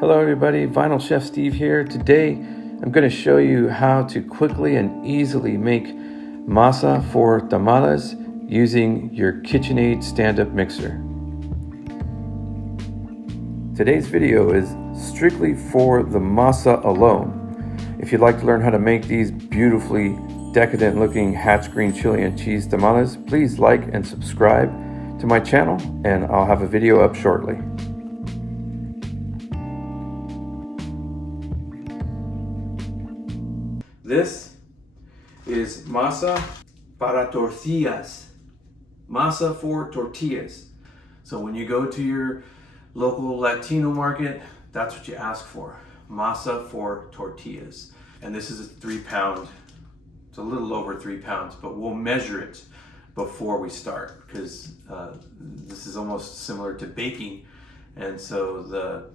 Hello everybody, Vinyl Chef Steve here. Today I'm going to show you how to quickly and easily make masa for tamales using your KitchenAid stand-up mixer. Today's video is strictly for the masa alone. If you'd like to learn how to make these beautifully decadent looking hatch green chili and cheese tamales, please like and subscribe to my channel and I'll have a video up shortly. This is masa para tortillas. Masa for tortillas. So when you go to your local Latino market, that's what you ask for. Masa for tortillas. And this is a 3 pound, it's a little over 3 pounds, but we'll measure it before we start because this is almost similar to baking. And so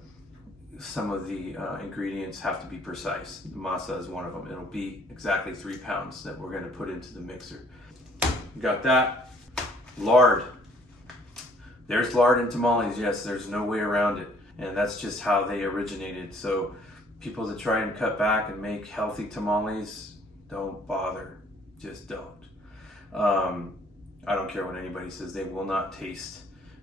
some of the ingredients have to be precise. The masa is one of them. It'll be exactly 3 pounds that we're going to put into the mixer. Got that. Lard. There's lard in tamales. Yes, there's no way around it. And that's just how they originated. So people that try and cut back and make healthy tamales, don't bother. Just don't. I don't care what anybody says. They will not taste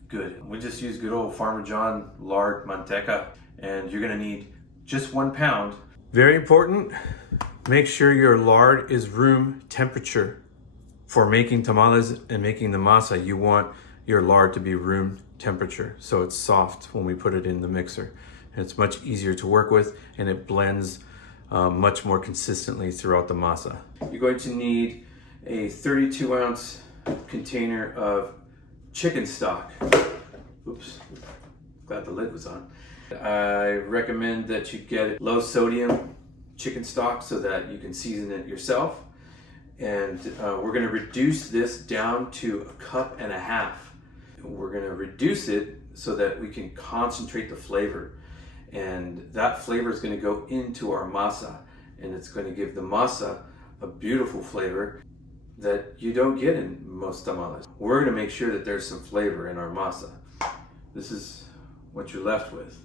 good. We just use good old Farmer John lard manteca. And you're gonna need just 1 pound. Very important, make sure your lard is room temperature. For making tamales and making the masa, you want your lard to be room temperature so it's soft when we put it in the mixer. And it's much easier to work with and it blends much more consistently throughout the masa. You're going to need a 32 ounce container of chicken stock. Oops, glad the lid was on. I recommend that you get low sodium chicken stock so that you can season it yourself. And we're going to reduce this down to 1.5 cups. We're going to reduce it so that we can concentrate the flavor. And that flavor is going to go into our masa. And it's going to give the masa a beautiful flavor that you don't get in most tamales. We're going to make sure that there's some flavor in our masa. This is what you're left with.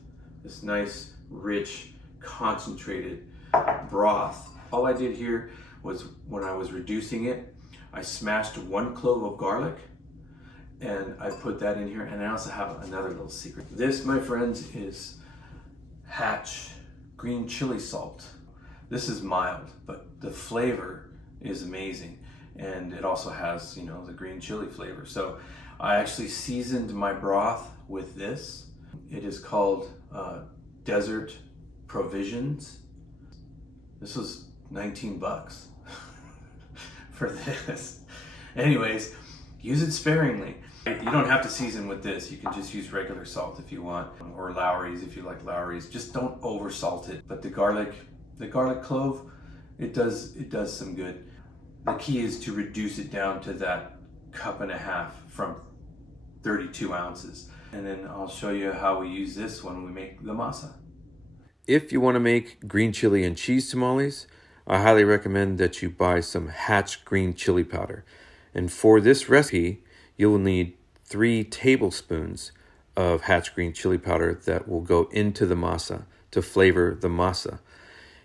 This nice, rich, concentrated broth. All I did here was when I was reducing it, I smashed 1 clove of garlic and I put that in here. And I also have another little secret. This, my friends, is Hatch green chili salt. This is mild, but the flavor is amazing. And it also has, you know, the green chili flavor. So I actually seasoned my broth with this. It is called Desert Provisions. This was 19 bucks for this. Anyways, use it sparingly. You don't have to season with this. You can just use regular salt if you want, or Lowry's if you like Lowry's. Just don't over salt it. But the garlic clove, it does some good. The key is to reduce it down to that 1.5 cups from 32 ounces. And then I'll show you how we use this when we make the masa. If you want to make green chili and cheese tamales, I highly recommend that you buy some Hatch green chili powder. And for this recipe, you'll need 3 tablespoons of Hatch green chili powder that will go into the masa to flavor the masa.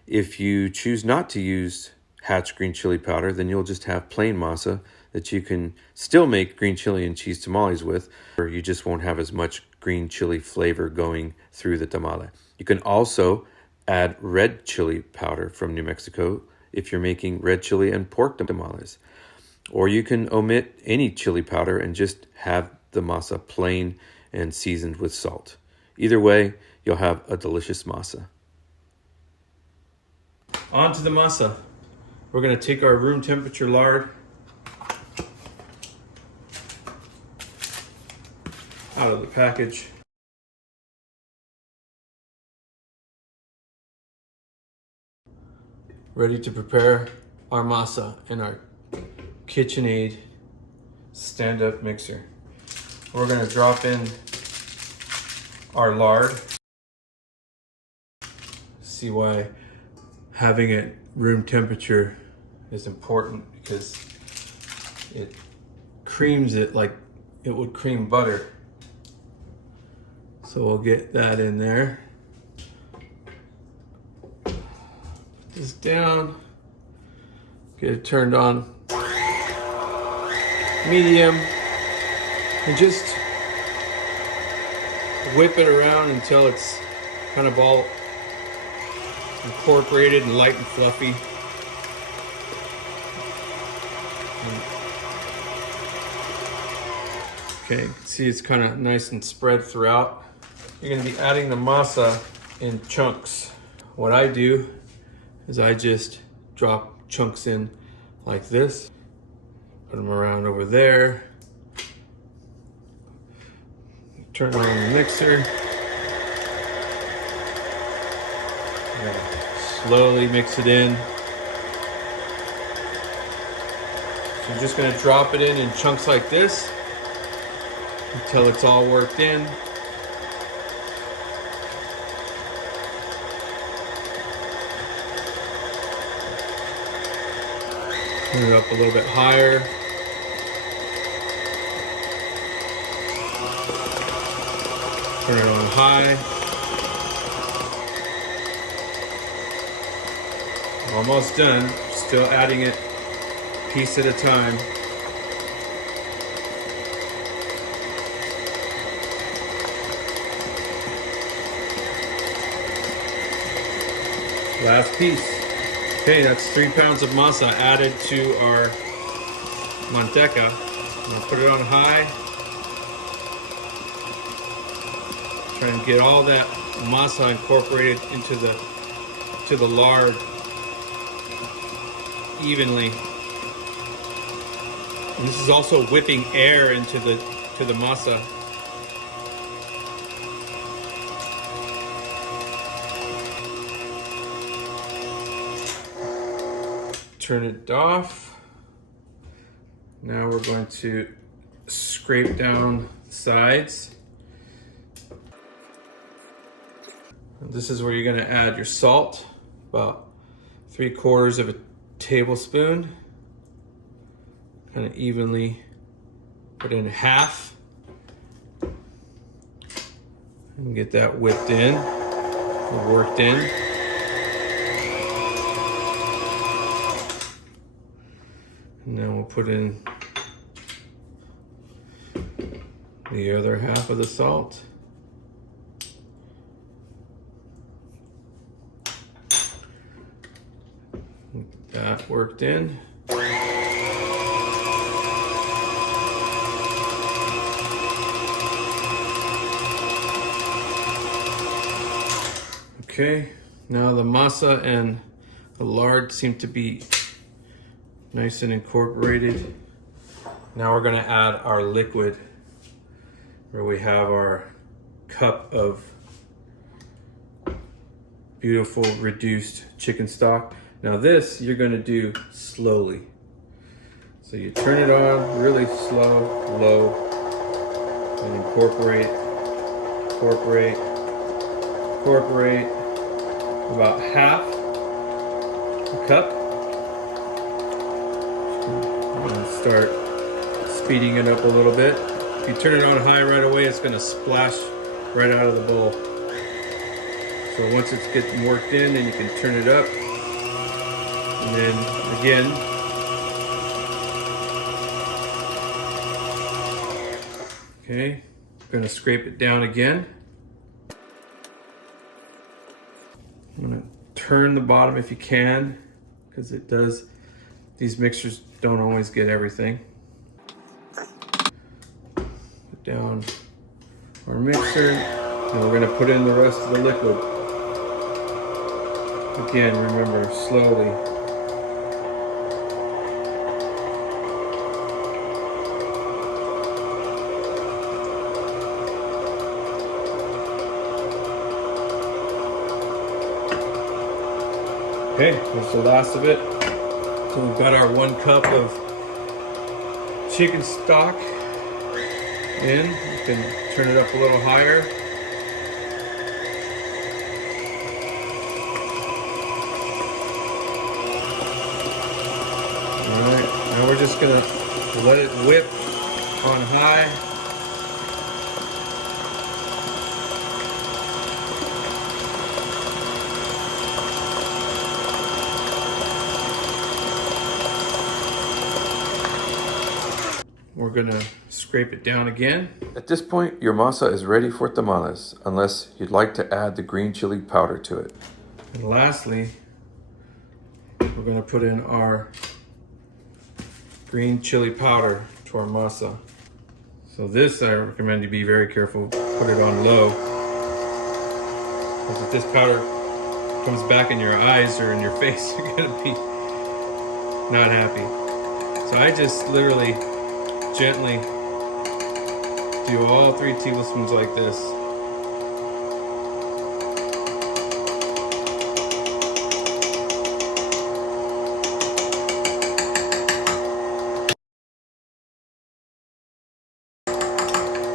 If you choose not to use Hatch green chili powder, then you'll just have plain masa that you can still make green chili and cheese tamales with, or you just won't have as much green chili flavor going through the tamale. You can also add red chili powder from New Mexico if you're making red chili and pork tamales. Or you can omit any chili powder and just have the masa plain and seasoned with salt. Either way, you'll have a delicious masa. On to the masa. We're going to take our room temperature lard out of the package. Ready to prepare our masa in our KitchenAid stand-up mixer. We're going to drop in our lard. See why having it room temperature is important, because it creams it like it would cream butter. So we'll get that in there. this down. Get it turned on medium. And just whip it around until it's kind of all incorporated and light and fluffy. Okay, see it's kind of nice and spread throughout. You're going to be adding the masa in chunks. What I do is I just drop chunks in like this, put them around over there, turn on the mixer, slowly mix it in. So I'm just going to drop it in chunks like this until it's all worked in. Turn it up a little bit higher. Turn it on high. Almost done. Still adding it piece at a time. Last piece. Okay, that's 3 pounds of masa added to our manteca. I'm gonna put it on high. Try and get all that masa incorporated into the lard evenly. And this is also whipping air into the masa. Turn it off. Now we're going to scrape down the sides. This is where you're going to add your salt, about 3/4 of a tablespoon. Kind of evenly put in half. And get that whipped in, or worked in. And then we'll put in the other half of the salt. That worked in. Okay, now the masa and the lard seem to be nice and incorporated. Now we're gonna add our liquid, where we have our cup of beautiful reduced chicken stock. Now this you're gonna do slowly. So you turn it on really slow, low, and incorporate, about half a cup. And start speeding it up a little bit. If you turn it on high right away, it's gonna splash right out of the bowl. So once it's getting worked in, then you can turn it up. And then again, okay, I'm gonna scrape it down again. I'm gonna turn the bottom if you can, because it does, these mixers don't always get everything. Put down our mixer, and we're gonna put in the rest of the liquid. Again, remember, slowly. Okay, that's the last of it. So we've got our 1 cup of chicken stock in. You can turn it up a little higher. All right, now we're just gonna let it whip on high. gonna scrape it down again. At this point, your masa is ready for tamales, unless you'd like to add the green chili powder to it. And lastly, we're gonna put in our green chili powder to our masa. So this, I recommend you be very careful, put it on low. Because if this powder comes back in your eyes or in your face, you're gonna be not happy. So I just literally gently do all 3 tablespoons like this.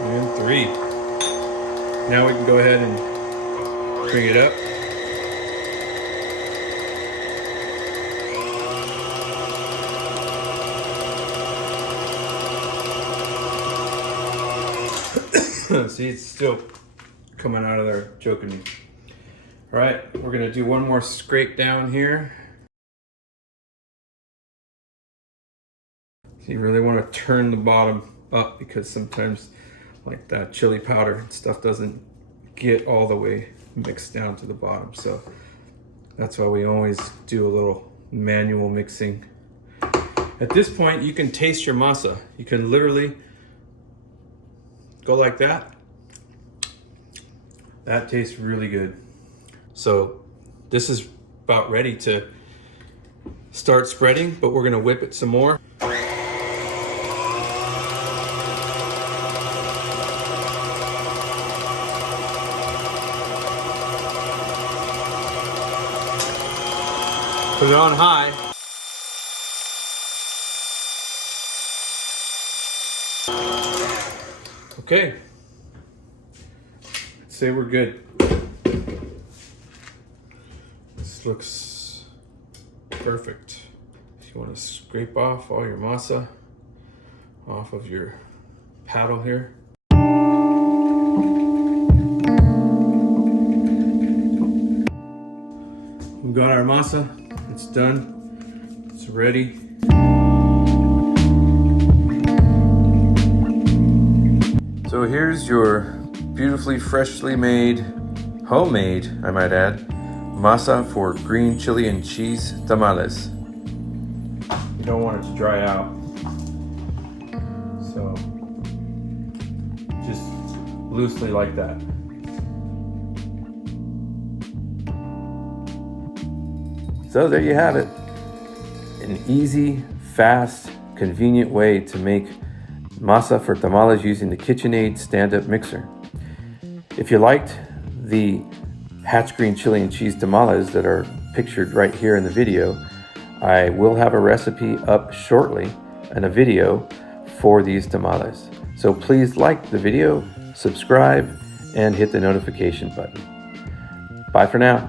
And 3. Now we can go ahead and bring it up. See, it's still coming out of there, choking me. All right, we're gonna do one more scrape down here. So you really wanna turn the bottom up because sometimes like that chili powder and stuff doesn't get all the way mixed down to the bottom. So that's why we always do a little manual mixing. At this point, you can taste your masa. You can literally go like that. That tastes really good. So this is about ready to start spreading, but we're gonna whip it some more. Put it on high. Okay. I'd say we're good. This looks perfect. If you want to scrape off all your masa off of your paddle here. We've got our masa. It's done. It's ready. So here's your beautifully freshly made, homemade, I might add, masa for green chili and cheese tamales. You don't want it to dry out. So just loosely like that. So there you have it. An easy, fast, convenient way to make masa for tamales using the KitchenAid stand-up mixer. If you liked the hatch green chili and cheese tamales that are pictured right here in the video, I will have a recipe up shortly and a video for these tamales. So please like the video, subscribe, and hit the notification button. Bye for now.